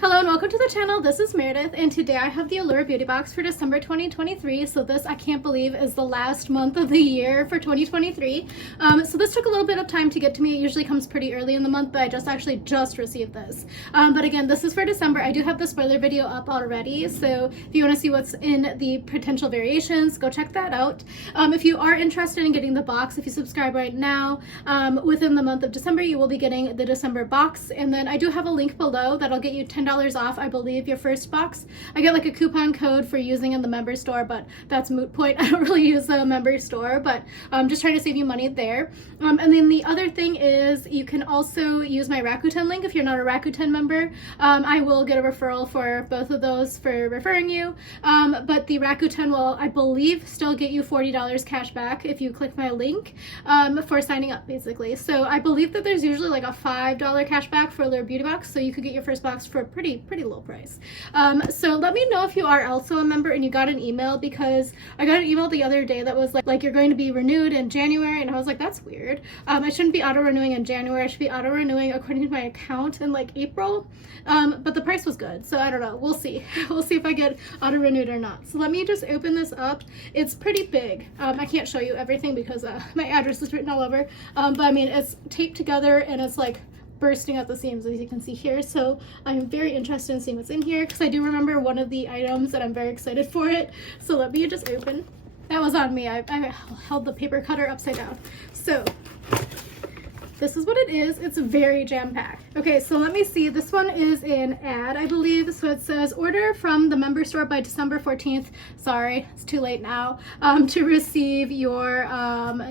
Hello and welcome to the channel. This is Meredith and today I have the Allure beauty box for December 2023. So this, I can't believe, is the last month of the year for 2023. So this took a little bit of time to get to me. It usually comes pretty early in the month, but I just received this. But again, this is for December. I do have the spoiler video up already, so if you want to see what's in the potential variations, go check that out. If you are interested in getting the box, if you subscribe right now, within the month of December, you will be getting the December box. And then I do have a link below that'll get you $10 off, I believe, your first box. I get like a coupon code for using in the member store, but that's moot point. I don't really use the member store, but I'm just trying to save you money there. And then the other thing is you can also use my Rakuten link if you're not a Rakuten member. I will get a referral for both of those for referring you. But the Rakuten will, I believe, still get you $40 cash back if you click my link for signing up, basically. So I believe that there's usually like a $5 cash back for Allure Beauty Box, so you could get your first box for a pretty low price. So let me know if you are also a member and you got an email, because I got an email the other day that was like you're going to be renewed in January, and I was like, that's weird. I shouldn't be auto renewing in January. I should be auto renewing according to my account in like April. But the price was good, so I don't know. We'll see. We'll see if I get auto renewed or not. So let me just open this up. It's pretty big. I can't show you everything because my address is written all over. But I mean, it's taped together and it's like bursting at the seams, as you can see here. So I'm very interested in seeing what's in here because I do remember one of the items and I'm very excited for it. So let me just open. That was on me. I held the paper cutter upside down. So this is what it is. It's very jam-packed. Okay, so let me see. This one is an ad, I believe. So it says, order from the member store by December 14th. Sorry, it's too late now. To receive your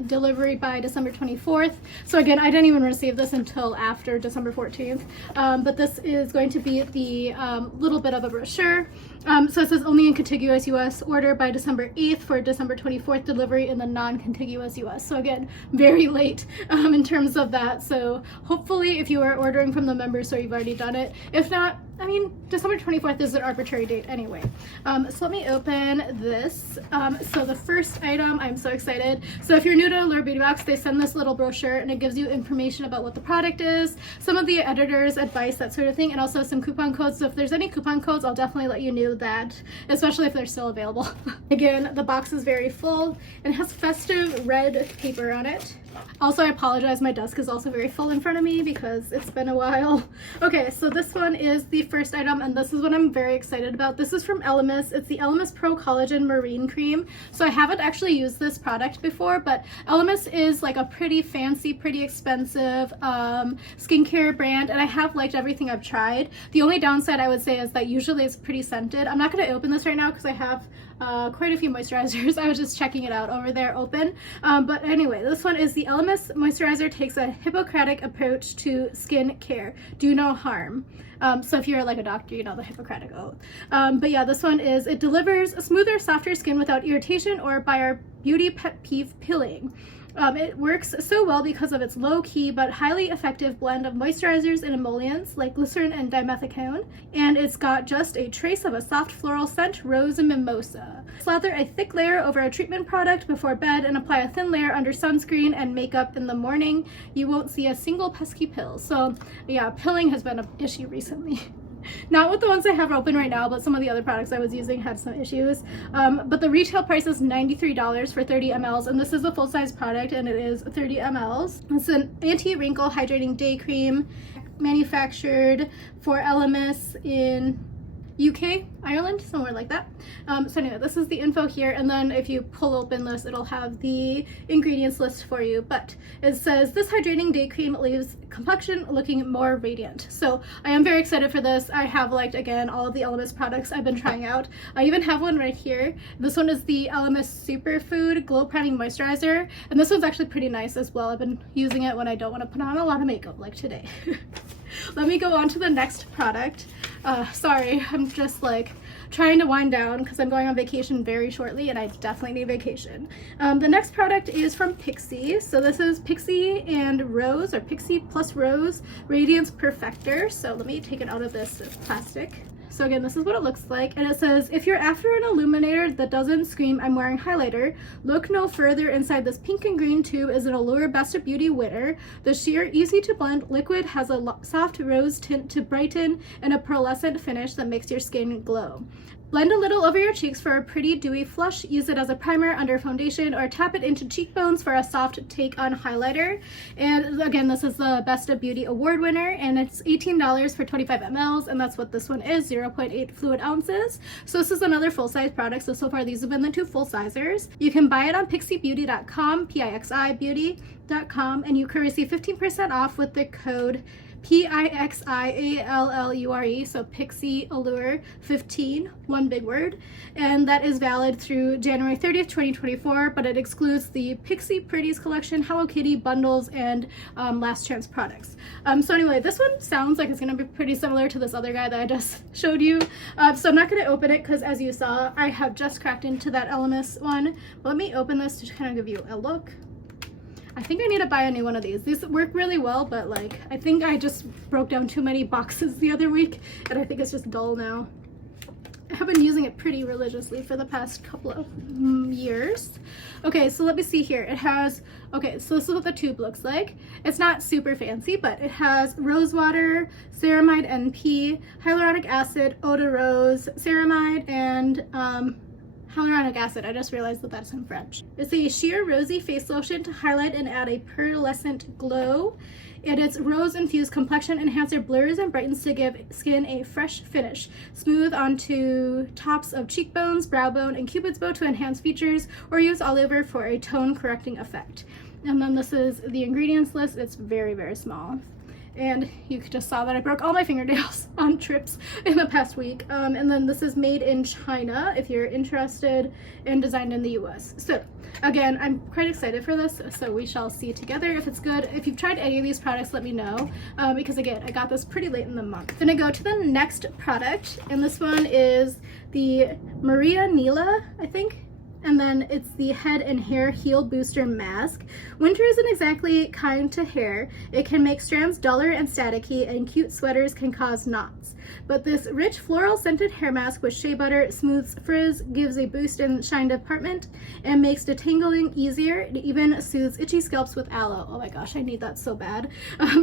delivery by December 24th. So again, I didn't even receive this until after December 14th. But this is going to be the little bit of a brochure. So it says only in contiguous US, order by December 8th for December 24th delivery in the non-contiguous US. So again, very late in terms of that. So hopefully if you are ordering from the member store, you've already done it. If not, I mean, December 24th is an arbitrary date anyway. So let me open this. So the first item, I'm so excited. So if you're new to Allure Beauty Box, they send this little brochure and it gives you information about what the product is, some of the editor's advice, that sort of thing, and also some coupon codes. So if there's any coupon codes, I'll definitely let you know that, especially if they're still available. Again, the box is very full and has festive red paper on it. Also, I apologize, my desk is also very full in front of me because it's been a while. Okay, so this one is the first item, and this is what I'm very excited about. This is from Elemis. It's the Elemis Pro Collagen Marine Cream. So I haven't actually used this product before, but Elemis is like a pretty fancy, pretty expensive skincare brand, and I have liked everything I've tried. The only downside I would say is that usually it's pretty scented. I'm not going to open this right now because I have quite a few moisturizers. I was just checking it out over there open. But anyway, this one is the Elemis moisturizer. Takes a Hippocratic approach to skin care. Do no harm. So if you're like a doctor, you know the Hippocratic oath. But yeah, this one is, it delivers a smoother, softer skin without irritation or by our beauty pet peeve pilling. It works so well because of its low-key but highly effective blend of moisturizers and emollients like glycerin and dimethicone, and it's got just a trace of a soft floral scent, rose and mimosa. Slather a thick layer over a treatment product before bed and apply a thin layer under sunscreen and makeup in the morning. You won't see a single pesky pill. So yeah, pilling has been an issue recently. Not with the ones I have open right now, but some of the other products I was using had some issues. But the retail price is $93 for 30 mls, and this is a full-size product, and it is 30 mls. It's an anti-wrinkle hydrating day cream manufactured for Elemis in UK, Ireland, somewhere like that. So anyway, this is the info here, and then if you pull open this, it'll have the ingredients list for you. But it says, this hydrating day cream leaves complexion looking more radiant. So I am very excited for this. I have liked, again, all of the Elemis products I've been trying out. I even have one right here. This one is the Elemis Superfood Glow Priming Moisturizer, and this one's actually pretty nice as well. I've been using it when I don't want to put on a lot of makeup like today. Let me go on to the next product. Sorry, I'm just like trying to wind down because I'm going on vacation very shortly and I definitely need vacation. The next product is from Pixi. So this is Pixi and Rose, or Pixi plus Rose Radiance Perfector. So let me take it out of this plastic. So again, this is what it looks like, and it says, if you're after an illuminator that doesn't scream I'm wearing highlighter, look no further. Inside this pink and green tube is an Allure Best of Beauty winner. The sheer, easy to blend liquid has a soft rose tint to brighten and a pearl pearlescent finish that makes your skin glow. Blend a little over your cheeks for a pretty dewy flush. Use it as a primer under foundation or tap it into cheekbones for a soft take on highlighter. And again, this is the Best of Beauty award winner, and it's $18 for 25 mls, and that's what this one is, 0.8 fluid ounces. So this is another full-size product. So far these have been the 2 full-sizers. You can buy it on pixiebeauty.com, PIXIbeauty.com, and you can receive 15% off with the code PIXIALLURE, so Pixie Allure 15, one big word, and that is valid through January 30th, 2024, but it excludes the Pixie Pretties collection, Hello Kitty bundles, and Last Chance products. So anyway, this one sounds like it's going to be pretty similar to this other guy that I just showed you, so I'm not going to open it because, as you saw, I have just cracked into that Elemis one. But let me open this to kind of give you a look. I think I need to buy a new one of these. These work really well, but like, I think I just broke down too many boxes the other week, and I think it's just dull now. I have been using it pretty religiously for the past couple of years. Okay, so let me see here. It has, okay, so this is what the tube looks like. It's not super fancy, but it has rose water, ceramide NP, hyaluronic acid, eau de rose, ceramide, and hyaluronic acid. I just realized that that's in French. It's a sheer rosy face lotion to highlight and add a pearlescent glow. And its rose-infused complexion enhancer blurs and brightens to give skin a fresh finish. Smooth onto tops of cheekbones, brow bone, and cupid's bow to enhance features, or use all over for a tone-correcting effect. And then this is the ingredients list. It's very, very small. And you just saw that I broke all my fingernails on trips in the past week. And then this is made in China if you're interested, and designed in the US. So again, I'm quite excited for this, so we shall see together if it's good. If you've tried any of these products, let me know, because again, I got this pretty late in the month. I'm gonna go to the next product, and this one is the Nila, I think. And then it's the Head and Hair Heal Booster Mask. Winter isn't exactly kind to hair. It can make strands duller and staticky, and cute sweaters can cause knots. But this rich floral scented hair mask with shea butter smooths frizz, gives a boost in shine department, and makes detangling easier. It even soothes itchy scalps with aloe. Oh my gosh, I need that so bad.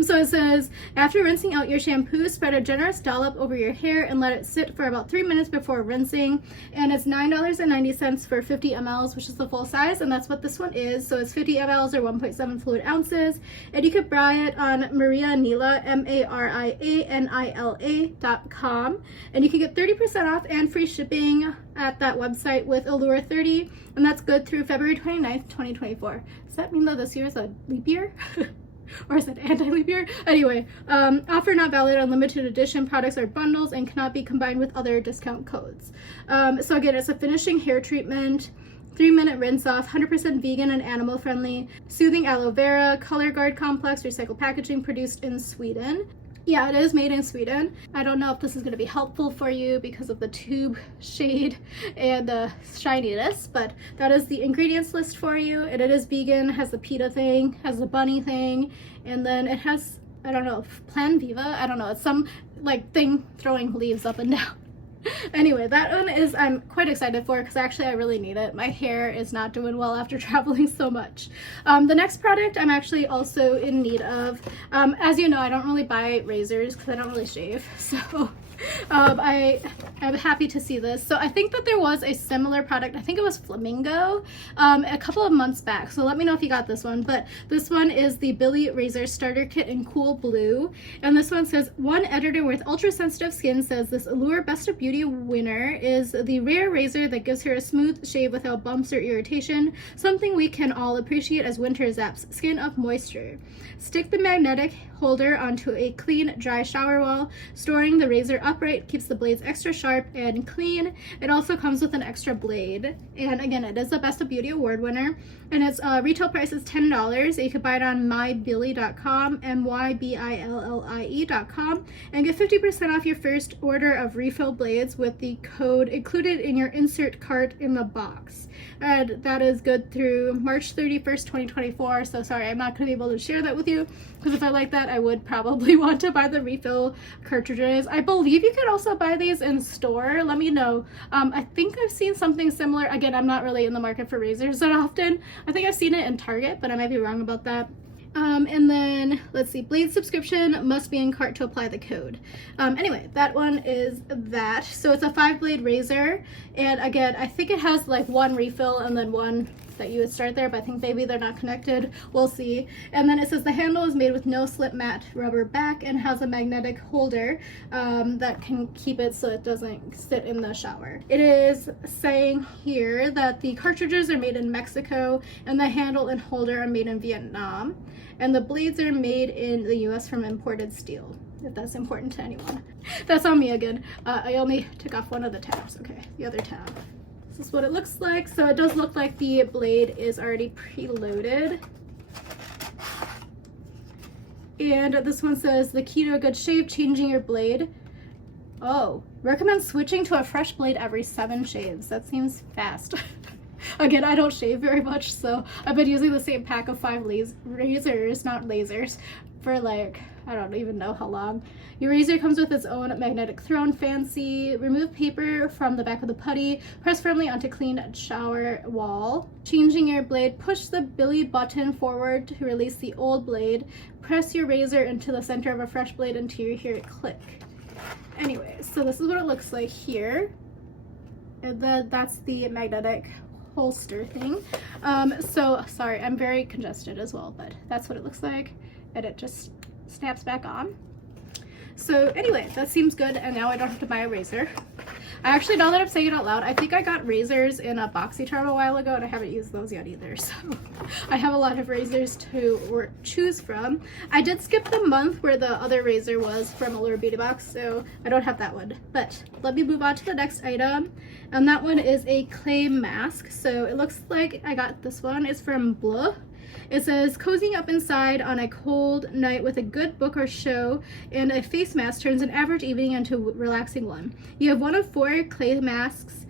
So it says, after rinsing out your shampoo, spread a generous dollop over your hair and let it sit for about 3 minutes before rinsing. And it's $9.90 for 50 mls, which is the full size, and that's what this one is. So it's 50 mls or 1.7 fluid ounces, and you could buy it on Nila, MARIANILA.com, and you can get 30% off and free shipping at that website with Allure 30, and that's good through February 29th, 2024. Does that mean that this year is a leap year? Or is it anti-leap year? Anyway, offer not valid on limited edition products or bundles and cannot be combined with other discount codes. So again, it's a finishing hair treatment, 3-minute rinse off, 100% vegan and animal friendly, soothing aloe vera, color guard complex, recycled packaging, produced in Sweden. Yeah, it is made in Sweden. I don't know if this is going to be helpful for you because of the tube shade and the shininess, but that is the ingredients list for you. And it is vegan, has the PETA thing, has the bunny thing, and then it has, I don't know, Plan Viva? I don't know, it's some like thing throwing leaves up and down. Anyway, that one is, I'm quite excited for, because actually I really need it. My hair is not doing well after traveling so much. The next product I'm actually also in need of. As you know, I don't really buy razors because I don't really shave, so I am happy to see this. So I think that there was a similar product, I think it was Flamingo, a couple of months back, so let me know if you got this one. But this one is the Billy Razor Starter Kit in Cool Blue, and this one says, one editor with ultra sensitive skin says this Allure Best of Beauty winner is the rare razor that gives her a smooth shave without bumps or irritation, something we can all appreciate as winter zaps skin of moisture. Stick the magnetic holder onto a clean, dry shower wall. Storing the razor upright keeps the blades extra sharp and clean. It also comes with an extra blade. And again, it is the Best of Beauty award winner. And its retail price is $10. You can buy it on mybillie.com, MYBILLIE.com, and get 50% off your first order of refill blades with the code included in your insert cart in the box. And that is good through March 31st, 2024. So sorry, I'm not going to be able to share that with you, because if I like that, I would probably want to buy the refill cartridges. I believe you could also buy these in store. Let me know. I think I've seen something similar. Again, I'm not really in the market for razors that often. I think I've seen it in Target, but I might be wrong about that. And then let's see, blade subscription must be in cart to apply the code. Anyway, that one is that. So it's a 5-blade razor, and again, I think it has like one refill and then one that you would start there, but I think maybe they're not connected. We'll see. And then it says the handle is made with no slip matte rubber back and has a magnetic holder that can keep it so it doesn't sit in the shower. It is saying here that the cartridges are made in Mexico and the handle and holder are made in Vietnam, and the blades are made in the US from imported steel, if that's important to anyone. That's on me again. I only took off one of the tabs. Okay, the other tab. This is what it looks like. So it does look like the blade is already preloaded. And this one says the key to a good shave, changing your blade. Oh, recommend switching to a fresh blade every 7 shaves. That seems fast. Again, I don't shave very much, so I've been using the same pack of 5 razors, not lasers, for like, I don't even know how long. Your razor comes with its own magnetic throne. Fancy. Remove paper from the back of the putty. Press firmly onto clean shower wall. Changing your blade. Push the Billy button forward to release the old blade. Press your razor into the center of a fresh blade until you hear it click. Anyway, so this is what it looks like here. And then that's the magnetic holster thing. So sorry, I'm very congested as well, but that's what it looks like, and it just snaps back on. So anyway, that seems good, and now I don't have to buy a razor. I actually, now that I'm saying it out loud, I think I got razors in a BoxyCharm a while ago, and I haven't used those yet either, so I have a lot of razors to choose from. I did skip the month where the other razor was from Allure Beauty Box, so I don't have that one. But let me move on to the next item, and that one is a clay mask. So it looks like I got this one. It's from Bleu. It says, cozying up inside on a cold night with a good book or show and a face mask turns an average evening into a relaxing one. You have one of 4 clay masks,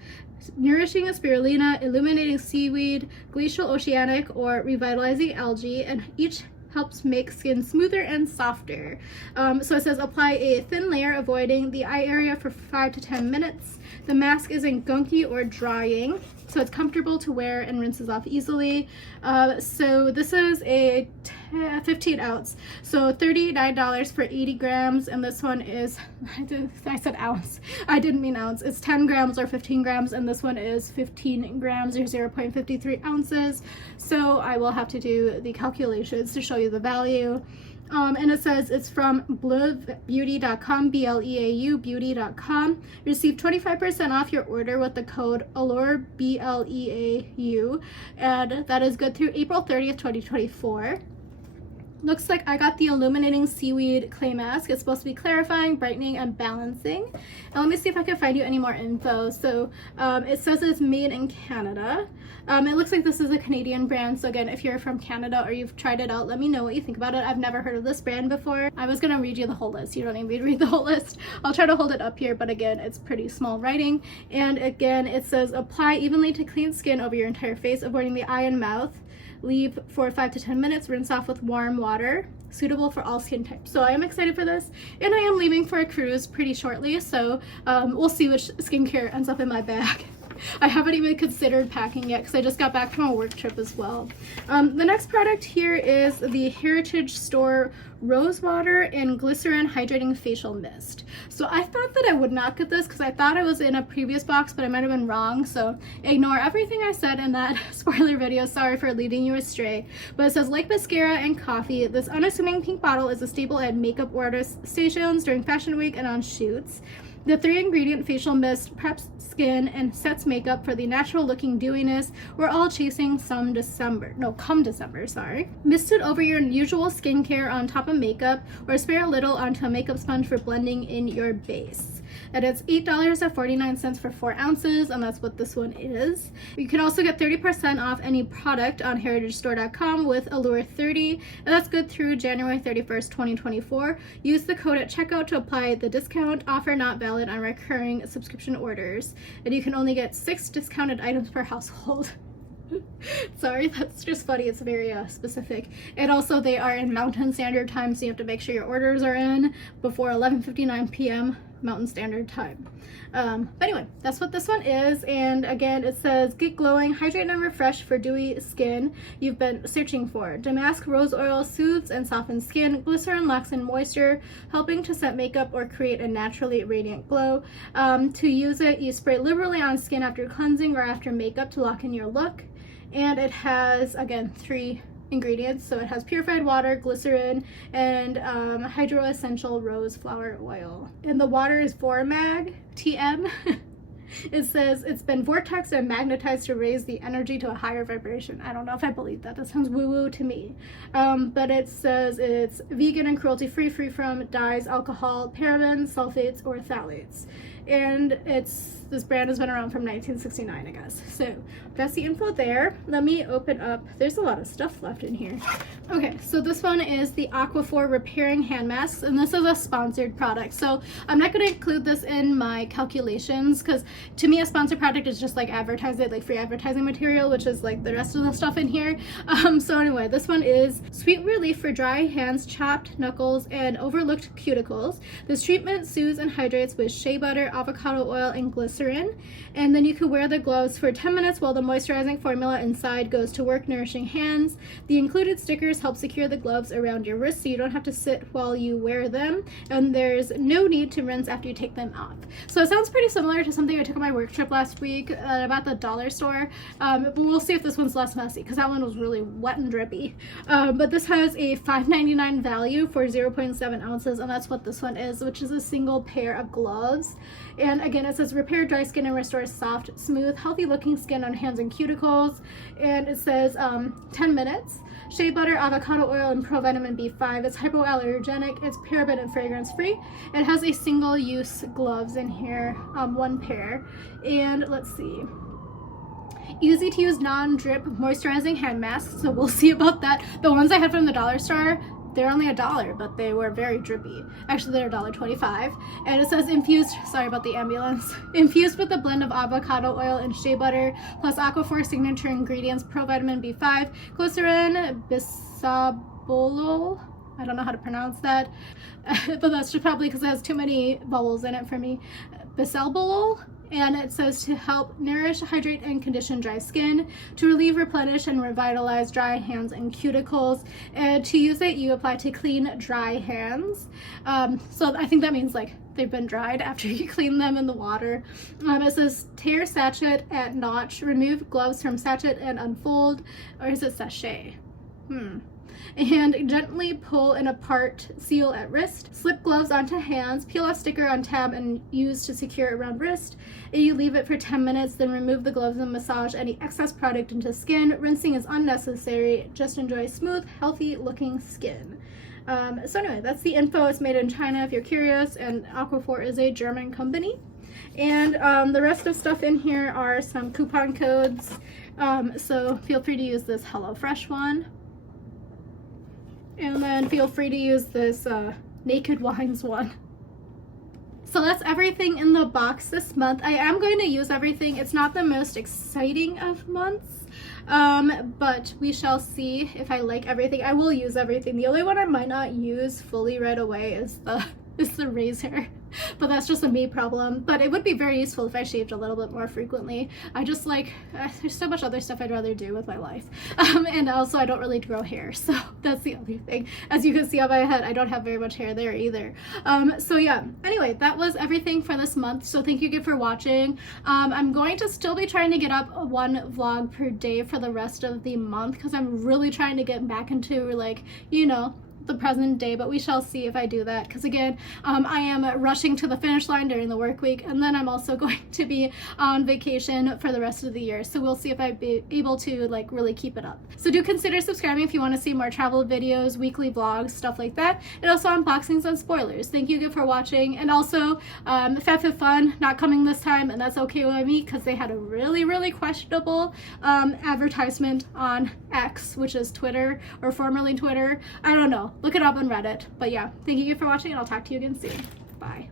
nourishing a spirulina, illuminating seaweed, glacial oceanic, or revitalizing algae, and each helps make skin smoother and softer. So it says apply a thin layer avoiding the eye area for 5 to 10 minutes. The mask isn't gunky or drying, so it's comfortable to wear and rinses off easily. So this is a 15 ounce, so $39 for 80 grams, and this one is, I said ounce, I didn't mean ounce, it's 10 grams or 15 grams, and this one is 15 grams or 0.53 ounces, so I will have to do the calculations to show you the value. And it says it's from bleubeauty.com, BLEAU beauty.com. Receive 25% off your order with the code Allure, BLEAU, and that is good through April 30th, 2024. Looks like I got the illuminating seaweed clay mask. It's supposed to be clarifying, brightening, and balancing. And let me see if I can find you any more info. So it says it's made in Canada. It looks like this is a Canadian brand. So again, if you're from Canada or you've tried it out, let me know what you think about it. I've never heard of this brand before. I was gonna read you the whole list. You don't need me to read the whole list. I'll try to hold it up here, but again, it's pretty small writing. And again, it says apply evenly to clean skin over your entire face, avoiding the eye and mouth. Leave for 5 to 10 minutes, rinse off with warm water, suitable for all skin types. So I am excited for this, and I am leaving for a cruise pretty shortly, so we'll see which skincare ends up in my bag. I haven't even considered packing yet because I just got back from a work trip as well. The next product here is the Heritage Store Rose Water and Glycerin Hydrating Facial Mist. So I thought that I would not get this because I thought it was in a previous box, but I might have been wrong. So ignore everything I said in that spoiler video. Sorry for leading you astray. But it says, like mascara and coffee, this unassuming pink bottle is a staple at makeup order stations during fashion week and on shoots. The 3-ingredient facial mist preps skin and sets makeup for the natural looking dewiness we're all chasing come December, sorry. Mist it over your usual skincare on top of makeup, or spare a little onto a makeup sponge for blending in your base. And it's $8.49 for 4 ounces, and that's what this one is. You can also get 30% off any product on heritagestore.com with Allure30, and that's good through January 31st, 2024. Use the code at checkout to apply the discount. Offer not valid on recurring subscription orders, and you can only get 6 discounted items per household. Sorry, that's just funny. It's very specific. And also they are in Mountain Standard Time, so you have to make sure your orders are in before 11:59 p.m. Mountain Standard Time. But anyway, that's what this one is. And again, it says, get glowing, hydrate and refresh for dewy skin you've been searching for. Damask rose oil soothes and softens skin. Glycerin locks in moisture, helping to set makeup or create a naturally radiant glow. To use it, you spray liberally on skin after cleansing or after makeup to lock in your look. And it has, again, 3 ingredients. So it has purified water, glycerin, and hydro essential rose flower oil. And the water is Vormag TM. It says it's been vortexed and magnetized to raise the energy to a higher vibration. I don't know if I believe that. That sounds woo-woo to me. But it says it's vegan and cruelty-free, free from dyes, alcohol, parabens, sulfates, or phthalates. And this brand has been around from 1969, I guess. So that's the info there. Let me open up. There's a lot of stuff left in here. Okay, so this one is the Aquafor Repairing Hand Masks, and this is a sponsored product. So I'm not going to include this in my calculations because to me a sponsored product is just like advertising, like free advertising material, which is like the rest of the stuff in here. So anyway, this one is sweet relief for dry hands, chapped knuckles, and overlooked cuticles. This treatment soothes and hydrates with shea butter, avocado oil, and glycerin. And then you can wear the gloves for 10 minutes while the moisturizing formula inside goes to work, nourishing hands. The included stickers help secure the gloves around your wrist so you don't have to sit while you wear them, and there's no need to rinse after you take them off. So it sounds pretty similar to something I took on my work trip last week about the dollar store, but we'll see if this one's less messy because that one was really wet and drippy. But this has a $5.99 value for 0.7 ounces, and that's what this one is, which is a single pair of gloves. And again, it says repair dry skin and restore soft, smooth, healthy looking skin on hands and cuticles. And it says 10 minutes. Shea butter, avocado oil, and provitamin B5. It's hypoallergenic. It's paraben and fragrance free. It has a single use gloves in here, 1 pair. And let's see. Easy to use non-drip moisturizing hand masks. So we'll see about that. The ones I had from the dollar store, they're only $1, but they were very drippy. Actually, they're $1.25. And it says infused, sorry about the ambulance, infused with a blend of avocado oil and shea butter, plus Aquafor signature ingredients, provitamin B5, glycerin, bisabolol, I don't know how to pronounce that, but that's just probably because it has too many vowels in it for me, bisabolol. And it says to help nourish, hydrate, and condition dry skin, to relieve, replenish, and revitalize dry hands and cuticles. And to use it, you apply to clean, dry hands. So I think that means like they've been dried after you clean them in the water. It says tear sachet at notch, remove gloves from sachet and unfold, or is it sachet? And gently pull and apart, seal at wrist, slip gloves onto hands, peel off sticker on tab and use to secure around wrist. And you leave it for 10 minutes, then remove the gloves and massage any excess product into skin. Rinsing is unnecessary. Just enjoy smooth, healthy looking skin. So anyway, that's the info. It's made in China if you're curious, and Aquafor is a German company. And the rest of stuff in here are some coupon codes. So feel free to use this HelloFresh one. And then feel free to use this Naked Wines one. So that's everything in the box this month. I am going to use everything. It's not the most exciting of months, but we shall see if I like everything. I will use everything. The only one I might not use fully right away is the Razer, but that's just a me problem. But it would be very useful if I shaved a little bit more frequently. I just like, there's so much other stuff I'd rather do with my life. And also I don't really grow hair, so that's the other thing. As you can see on my head, I don't have very much hair there either. So yeah, anyway, that was everything for this month. So thank you again for watching. I'm going to still be trying to get up 1 vlog per day for the rest of the month because I'm really trying to get back into, like, you know, the present day, but we shall see if I do that, because again, I am rushing to the finish line during the work week, and then I'm also going to be on vacation for the rest of the year, so we'll see if I'd be able to like really keep it up. So do consider subscribing if you want to see more travel videos, weekly vlogs, stuff like that, and also unboxings and spoilers. Thank you again for watching. And also FabFitFun not coming this time, and that's okay with me because they had a really questionable advertisement on X, which is Twitter, or formerly Twitter. I don't know. Look it up on Reddit. But yeah, thank you for watching, and I'll talk to you again soon. Bye.